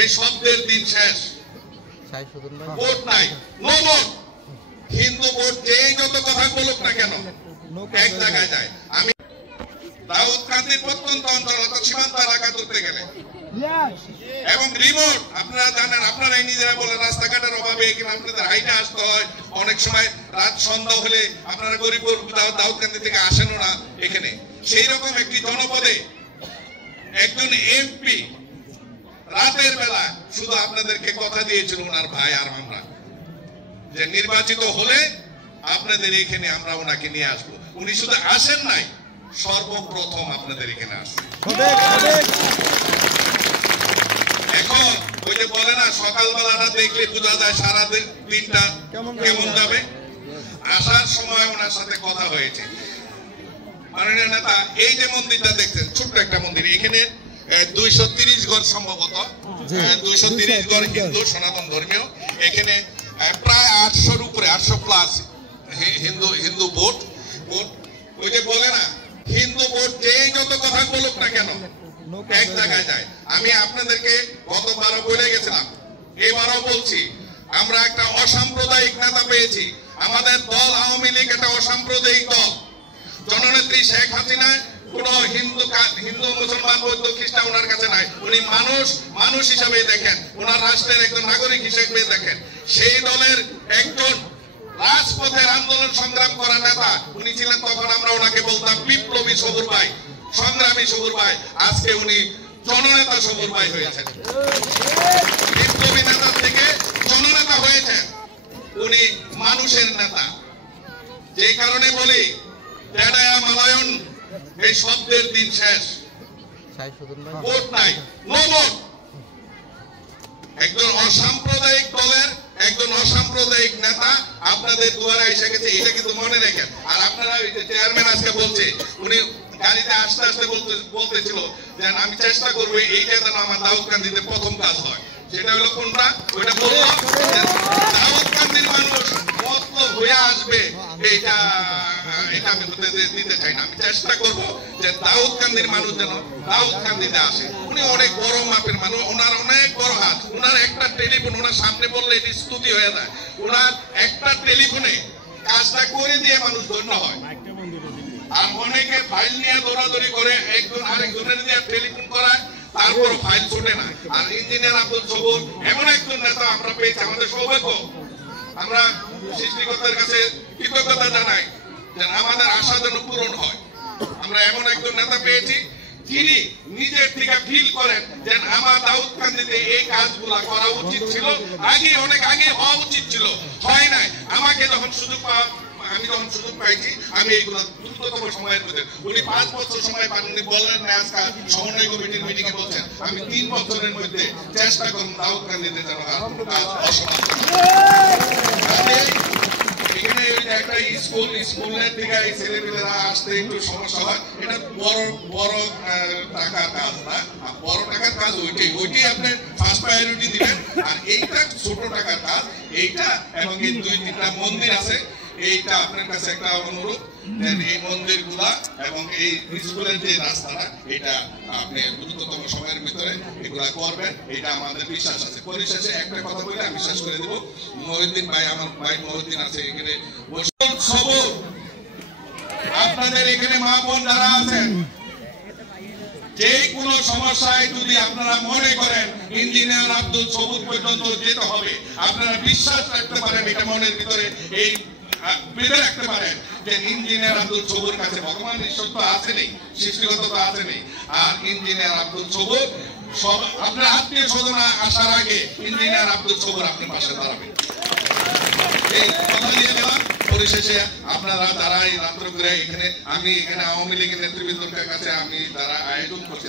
এই শব্দের দিন শেষ। ভোট নাই, নো ভোট। হিন্দু ভোট যেই যত কথা বলুক না কেন এক জায়গায় যায়। আমি দাউদকান্দির প্রত্যন্ত অঞ্চল অর্থাৎ সীমান্ত এলাকা ধরতে গেলে এবং রিমোট, আপনারা জানেন, আপনারাই নিজেরা বলে রাস্তাঘাটের অভাবে এখানে আপনাদের হাইটে আসতে হয়। অনেক সময় রাত সন্ধ্যা হলে আপনারা গরিবপুর দাউদকান্দি থেকে আসেনও না এখানে। সেই রকম একটি জনপদে একজন এমপি রাতের বেলা শুধু আপনাদেরকে কথা দিয়েছিল ওনার ভাই আর আমরা, যে নির্বাচিত হলে আপনাদের এখানে আমরা ওনাকে নিয়ে আসবো। উনি শুধু আসেন নাই, সর্বপ্রথম আপনাদের এখানে আসেন। এখন ওই যে বলে না, সকালবেলাটা দেখলে বোঝা যায় সারা দিনটা কেমন যাবে। আসার সময় ওনার সাথে কথা হয়েছে। মাননীয় নেতা, এই যে মন্দিরটা দেখছেন, ছোট্ট একটা মন্দির, এখানে 230 ঘর, সম্ভবত 230 ঘর হিন্দু সনাতন ধর্মীয়। এখানে প্রায় 800-র উপরে, 800+ হিন্দু ভোট। ওই যে বলে না, হিন্দু ভোট যেই যত কথা বলুক না কেন এক জায়গায় যায়। আমি আপনাদেরকে গতবারও বলে গেছিলাম, এবারও বলছি, আমরা একটা অসাম্প্রদায়িক নেতা পেয়েছি। আমাদের দল আওয়ামী লীগ একটা অসাম্প্রদায়িক দল। জননেত্রী শেখ হাসিনা কোন হিন্দু মুসলমান বৌদ্ধ খ্রিস্টান ওনার কাছে নাই। উনি মানুষ হিসাবে দেখেন, ওনার রাষ্ট্রের একজন নাগরিক হিসেবে দেখেন। সেই দলের একজন রাজপথের আন্দোলন সংগ্রাম করা নেতা উনি ছিলেন। তখন আমরা ওনাকে বলতাম বিপ্লবী সবুর ভাই, সংগ্রামী সবুর ভাই। আজকে উনি জননেতা সবুর ভাই হয়েছেন। বিপ্লবী নেতা থেকে জননেতা হয়েছেন। উনি মানুষের নেতা। যেই কারণে বলি, মালায়ন, এই শব্দের দিন শেষ। ভোট নাই, নো ভোট। একজন অসাম্প্রদায়িক দলের একজন অসাম্প্রদায়িক নেতা আপনাদের দুয়ারে এসে গেছে, এটা কিন্তু মনে রাখেন। আর আপনারা চেয়ারম্যান আজকে বলছে, উনি গাড়িতে আস্তে আস্তে বলতেছিল যে আমি চেষ্টা করবো এইটা যেন আমার দাউদকান্দিতে প্রথম কাজ হয়। সেটা হলো কোনটা? ওইটা বললো দাউদকান্দির মানুষ মতলব হয়ে আসবে, এটা আমি দিতে চাই না। আমি চেষ্টা করবো যে দাউদকান্দির মানুষ যেন দাউদকান্দিতে আসে। উনি অনেক বড় মাপের মানুষ, ওনার অনেক বড় হাত। ওনার একটা টেলিফোন ওনার সামনে বললে এটি স্তুতি হয়ে যায়। ওনার একটা টেলিফোনে কাজটা করে দিয়ে মানুষ ধন্য হয়। আর অনেকে ফাইল নিয়ে দৌড়াদৌড়ি করে, একজন আরেকজনের দিয়ে টেলিফোন করায়, তারপর ফাইল ছোটে না। আর ইঞ্জিনিয়ার আব্দুল সবুর এমন একজন নেতা আমরা পেয়েছি, আমাদের সৌভাগ্য। আমরা সৃষ্টিকর্তার কাছে কৃতজ্ঞতা জানাই যে আমাদের আশা যেন পূরণ হয়। আমরা এমন একজন নেতা পেয়েছি যিনি নিজের থেকে ফিল করেন যে আমার দাউদকান্দিতে এই কাজগুলা করা উচিত ছিল, অনেক আগে হওয়া উচিত ছিল, হয় নাই। আমাকে যখন আমি যখন সুযোগ পাইছি, আমি এইগুলো দ্রুততম সময়ের মধ্যে, উনি 5 বছর সময় পান। উনি বললেন না, আজকে সমন্বয় কমিটির মিটিং এ বলছেন আমি 3 বছরের মধ্যে চেষ্টা করব দাউদকান্দিতে যেন কোনো কাজ এখানে একটা স্কুলের থেকে এই ছেলেমেয়েরা আসতে একটু সমস্যা হয়। এটা বড় টাকার কাজ না, বড় টাকার কাজ ওইটাই আপনি ফার্স্ট প্রায়োরিটি দিবেন। আর এইটা ছোট টাকার কাজ, এইটা এবং 2-3টা মন্দির আছে। এইটা আপনার কাছে একটা অনুরোধ, এই মন্দিরগুলা এবং এই স্কুলের যে রাস্তাটা, এটা আপনি দ্রুততম সময়ের ভিতরে এগুলা করবেন, এটা আমাদের বিশ্বাস আছে। পরিশেষে একটা কথা বলে আমি বিশ্বাস করে দিব, মহিউদ্দিন ভাই, আমার ভাই মহিউদ্দিন আছে এখানে। আপনাদের এখানে মা বোন যারা আছেন, যে কোনো সমস্যায় যদি আপনারা মনে করেন ইঞ্জিনিয়ার আব্দুল সবুর পর্যন্ত যেতে হবে, আপনারা বিশ্বাস রাখতে পারেন, এটা মনের ভিতরে এই বেঁধে রাখতে পারেন যে ইঞ্জিনিয়ার আব্দুল সবুর কাছে ভগবান ঈশ্বর তো আছে নেই, সৃষ্টিগত তো আছে নেই। আর ইঞ্জিনিয়ার আব্দুল সবুর সব আপনার আত্মীয় স্বজন আসার আগে ইঞ্জিনিয়ার আব্দুল সবুর আপনার পাশে দাঁড়াবেন। এই কথা দিয়ে গেলাম। পরিশেষে আপনারা যারা এই রাত্রগৃহে এখানে, আমি এখানে আওয়ামী লীগের নেতৃবৃন্দের কাছে আমি যারা আয়োজন করছে